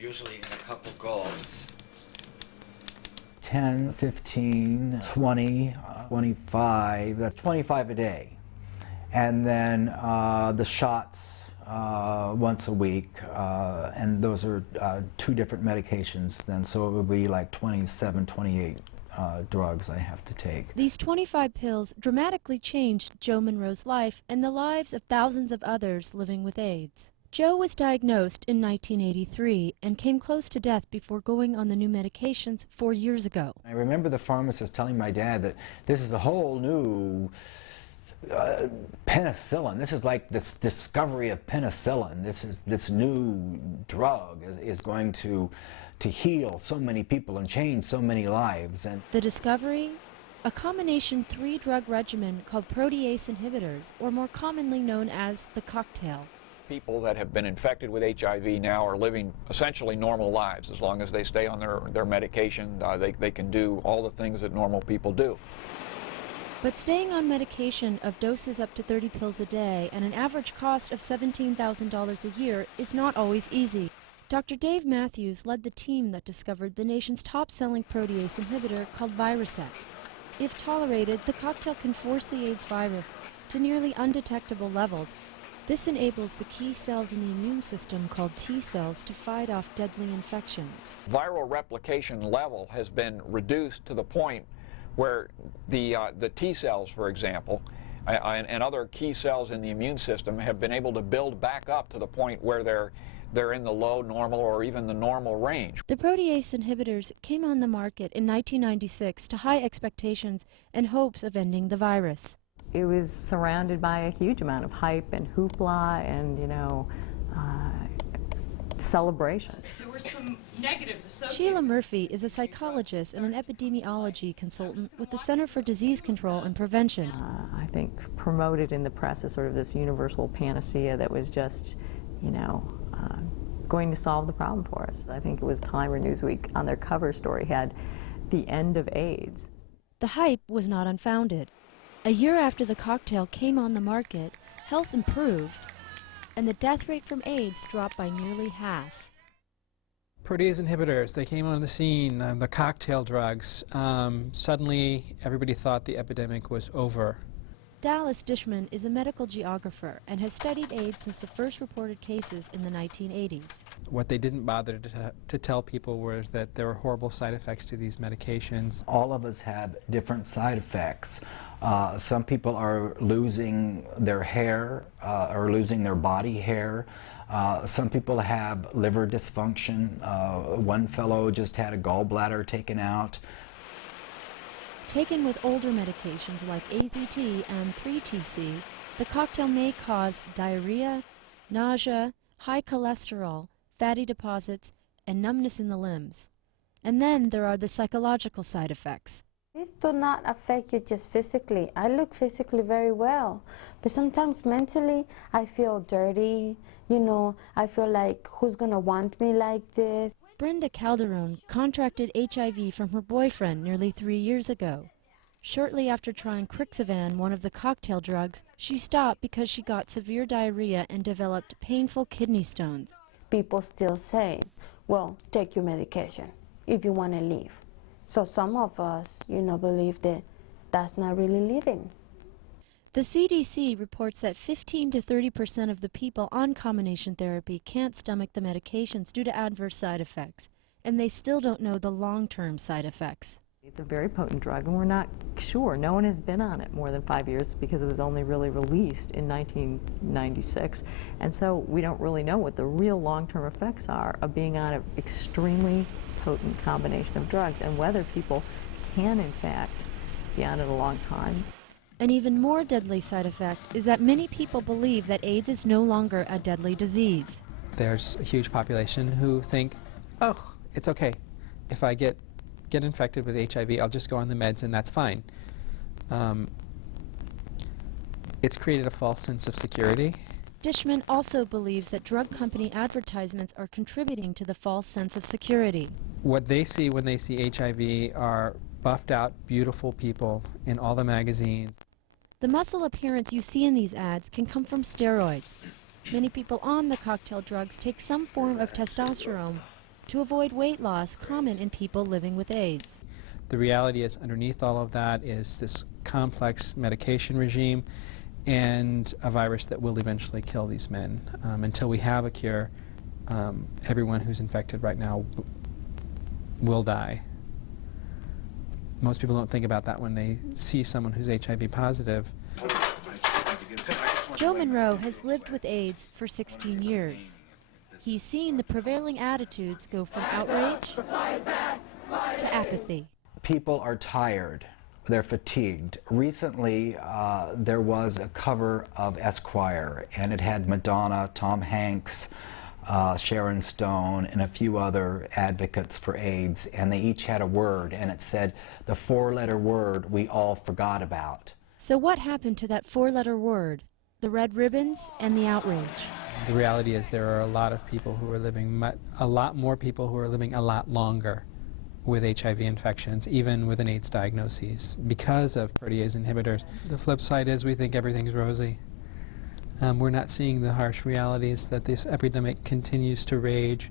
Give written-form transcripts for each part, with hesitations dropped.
usually in a couple gulps. 10, 15, 20, 25, that's 25 a day. And then the shots once a week, and those are 2 different medications then, so it would be like 27, 28 drugs I have to take. These 25 pills dramatically changed Joe Monroe's life and the lives of thousands of others living with AIDS. Joe was diagnosed in 1983 and came close to death before going on the new medications 4 years ago. I remember the pharmacist telling my dad that this is a whole new penicillin. This is like this discovery of penicillin. This new drug is going to heal so many people and change so many lives. And the discovery? A combination 3-drug regimen called protease inhibitors, or more commonly known as the cocktail. People that have been infected with HIV now are living essentially normal lives. As long as they stay on their medication, they can do all the things that normal people do. But staying on medication of doses up to 30 pills a day and an average cost of $17,000 a year is not always easy. Dr. Dave Matthews led the team that discovered the nation's top-selling protease inhibitor called Viracet. If tolerated, the cocktail can force the AIDS virus to nearly undetectable levels. This enables the key cells in the immune system called T cells to fight off deadly infections. Viral replication level has been reduced to the point where the T cells, for example, and other key cells in the immune system have been able to build back up to the point where they're in the low normal or even the normal range. The protease inhibitors came on the market in 1996 to high expectations and hopes of ending the virus. It was surrounded by a huge amount of hype and hoopla and, celebration. There were some negatives associated. Sheila Murphy is a psychologist and an epidemiology consultant with the Center for Disease Control and Prevention. I think promoted in the press as sort of this universal panacea that was just, going to solve the problem for us. I think it was Time or Newsweek on their cover story had the end of AIDS. The hype was not unfounded. A year after the cocktail came on the market, health improved, and the death rate from AIDS dropped by nearly half. Protease inhibitors, they came on the scene, the cocktail drugs. Suddenly, everybody thought the epidemic was over. Dallas Dishman is a medical geographer and has studied AIDS since the first reported cases in the 1980s. What they didn't bother to tell people was that there were horrible side effects to these medications. all of us have different side effects. Some people are losing their hair or losing their body hair. Some people have liver dysfunction. One fellow just had a gallbladder taken out. Taken with older medications like AZT and 3-TC, the cocktail may cause diarrhea, nausea, high cholesterol, fatty deposits, and numbness in the limbs. And then there are the psychological side effects. This do not affect you just physically. I look physically very well, but sometimes mentally I feel dirty, I feel like who's gonna want me like this. Brenda Calderon contracted HIV from her boyfriend nearly 3 years ago. Shortly after trying Crixivan, one of the cocktail drugs, she stopped because she got severe diarrhea and developed painful kidney stones. People still say, well, take your medication if you want to leave. So some of us, believe that that's not really living. The CDC reports that 15 to 30% of the people on combination therapy can't stomach the medications due to adverse side effects, and they still don't know the long-term side effects. It's a very potent drug, and we're not sure. No one has been on it more than 5 years because it was only really released in 1996. And so we don't really know what the real long-term effects are of being on an extremely potent combination of drugs and whether people can, in fact, be on it a long time. An even more deadly side effect is that many people believe that AIDS is no longer a deadly disease. There's a huge population who think, oh, it's okay. If I get infected with HIV, I'll just go on the meds and that's fine. It's created a false sense of security. Dishman also believes that drug company advertisements are contributing to the false sense of security. What they see when they see HIV are buffed out, beautiful people in all the magazines. The muscle appearance you see in these ads can come from steroids. Many people on the cocktail drugs take some form of testosterone, to avoid weight loss common in people living with AIDS. The reality is underneath all of that is this complex medication regime and a virus that will eventually kill these men. Until we have a cure, everyone who's infected right now will die. Most people don't think about that when they see someone who's HIV positive. Joe Monroe has lived with AIDS for 16 years. He's seen the prevailing attitudes go from outrage to apathy. People are tired. They're fatigued. Recently, there was a cover of Esquire, and it had Madonna, Tom Hanks, Sharon Stone, and a few other advocates for AIDS, and they each had a word, and it said the four-letter word we all forgot about. So what happened to that four-letter word, the red ribbons and the outrage? The reality is there are a lot of people who are living, a lot more people who are living a lot longer with HIV infections, even with an AIDS diagnosis, because of protease inhibitors. The flip side is we think everything's rosy. We're not seeing the harsh realities that this epidemic continues to rage,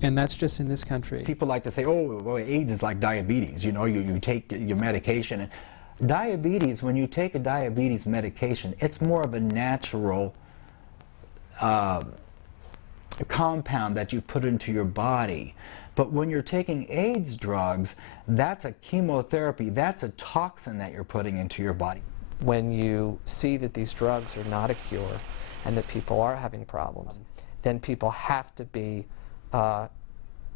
and that's just in this country. People like to say, oh, well, AIDS is like diabetes. You know, you take your medication. And diabetes, when you take a diabetes medication, it's more of a natural compound that you put into your body. But when you're taking AIDS drugs, that's a chemotherapy, that's a toxin that you're putting into your body. When you see that these drugs are not a cure and that people are having problems, then people have to be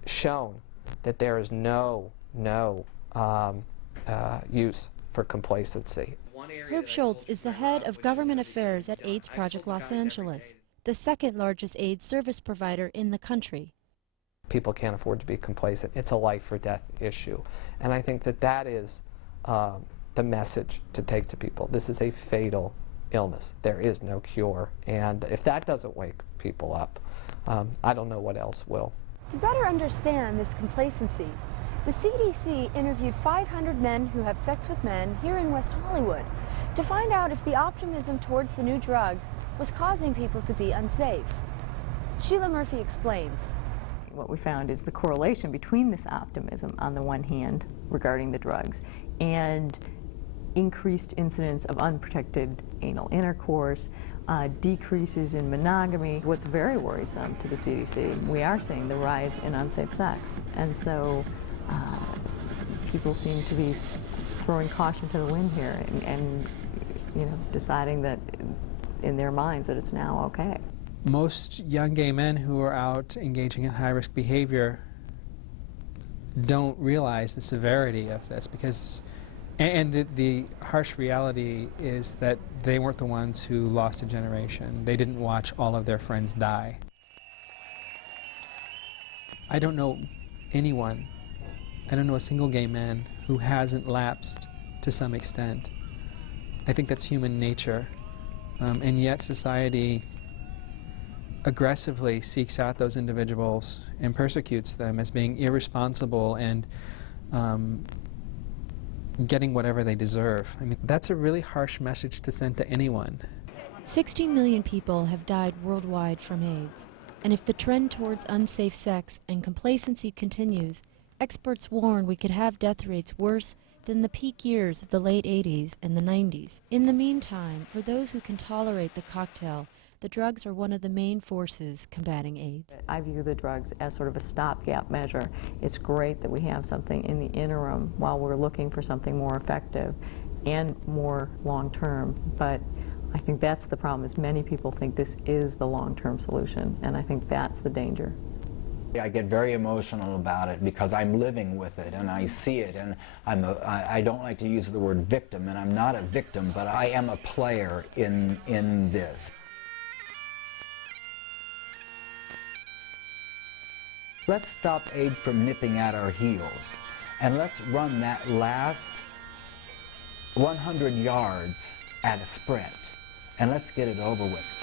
shown that there is no use for complacency. Herb Schultz is the head of government affairs at AIDS Project Los Angeles, the second largest AIDS service provider in the country. People can't afford to be complacent. It's a life or death issue. And I think that that is the message to take to people. This is a fatal illness. There is no cure. And if that doesn't wake people up, I don't know what else will. To better understand this complacency, the CDC interviewed 500 men who have sex with men here in West Hollywood to find out if the optimism towards the new drugs was causing people to be unsafe. Sheila Murphy explains. What we found is the correlation between this optimism on the one hand regarding the drugs and increased incidence of unprotected anal intercourse, decreases in monogamy. What's very worrisome to the CDC, we are seeing the rise in unsafe sex. And so people seem to be throwing caution to the wind here and you know, deciding that in their minds that it's now okay. Most young gay men who are out engaging in high-risk behavior don't realize the severity of this because, and the harsh reality is that they weren't the ones who lost a generation. They didn't watch all of their friends die. I don't know anyone, I don't know a single gay man who hasn't lapsed to some extent. I think that's human nature, and yet society aggressively seeks out those individuals and persecutes them as being irresponsible and getting whatever they deserve. I mean, that's a really harsh message to send to anyone. 16 million people have died worldwide from AIDS, and if the trend towards unsafe sex and complacency continues, experts warn we could have death rates worse than the peak years of the late 80s and the 90s. In the meantime, for those who can tolerate the cocktail, the drugs are one of the main forces combating AIDS. I view the drugs as sort of a stopgap measure. It's great that we have something in the interim while we're looking for something more effective and more long-term, but I think that's the problem, is many people think this is the long-term solution, and I think that's the danger. I get very emotional about it because I'm living with it and I see it, and I don't like to use the word victim, and I'm not a victim, but I am a player in this. Let's stop AIDS from nipping at our heels, and let's run that last 100 yards at a sprint, and let's get it over with.